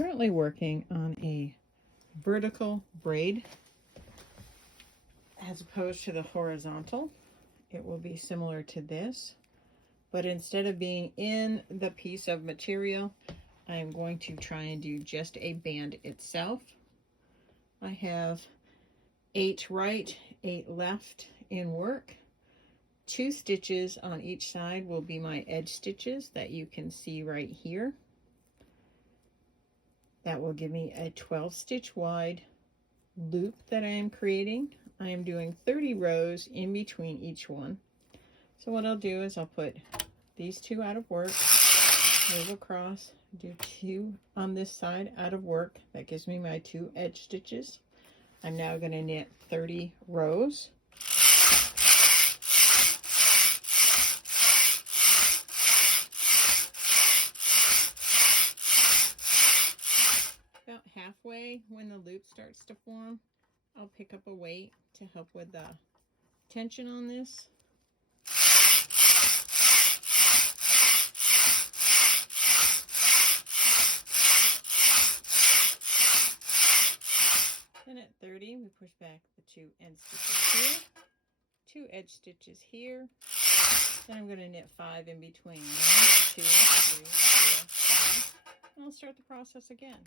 currently working on a vertical braid as opposed to the horizontal. It will be similar to this, but instead of being in the piece of material, I am going to try and do just a band itself. I have 8 right, 8 left in work. 2 stitches on each side will be my edge stitches that you can see right here. That will give me a 12 stitch wide loop that I am creating. I am doing 30 rows in between each one. So what I'll do is I'll put these 2 out of work, move across, do 2 on this side out of work. That gives me my 2 edge stitches. I'm now going to knit 30 rows. About halfway, when the loop starts to form, I'll pick up a weight to help with the tension on this. Then at 30, we push back the 2 end stitches here, 2 edge stitches here. Then I'm going to knit 5 in between. 1, 2, 3, 4, 5. And I'll start the process again.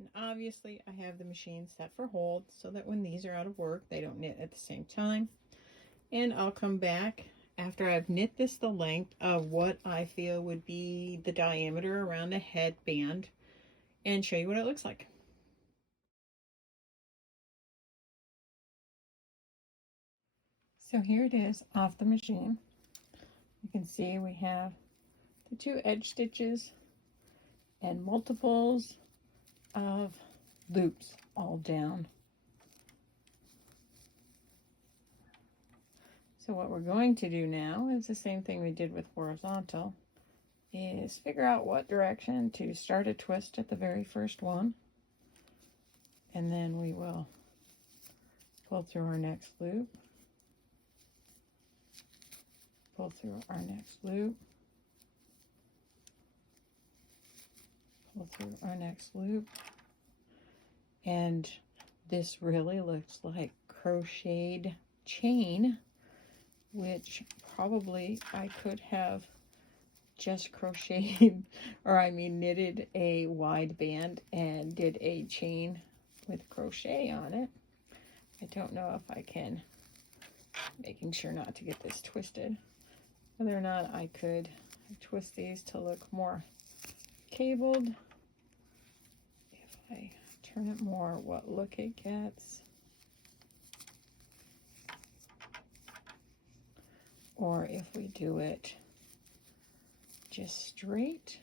And obviously I have the machine set for hold so that when these are out of work, they don't knit at the same time. And I'll come back after I've knit this the length of what I feel would be the diameter around the headband and show you what it looks like. So here it is off the machine. You can see we have the 2 edge stitches and multiples of loops all down. So what we're going to do now is the same thing we did with horizontal, is figure out what direction to start a twist at the very first one, and then we will pull through our next loop, pull through our next loop, pull through our next loop, and this really looks like crocheted chain, which probably I could have just crocheted, or I mean knitted a wide band and did a chain with crochet on it. I don't know if I can, making sure not to get this twisted, whether or not I could twist these to look more cabled. If I turn it more, what look it gets. Or if we do it just straight.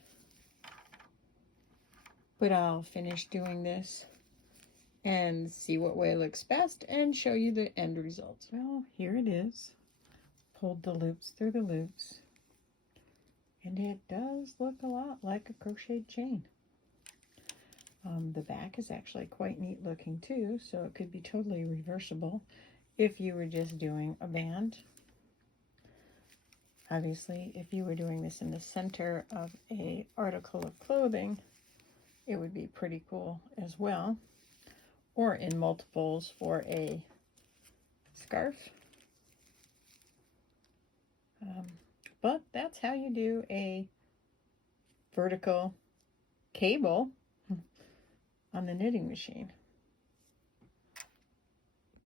But I'll finish doing this and see what way looks best and show you the end result. Well, here it is. Pulled the loops through the loops. And it does look a lot like a crocheted chain. The back is actually quite neat looking too, so it could be totally reversible if you were just doing a band. Obviously, if you were doing this in the center of an article of clothing, it would be pretty cool as well, or in multiples for a scarf. But that's how you do a vertical cable on the knitting machine.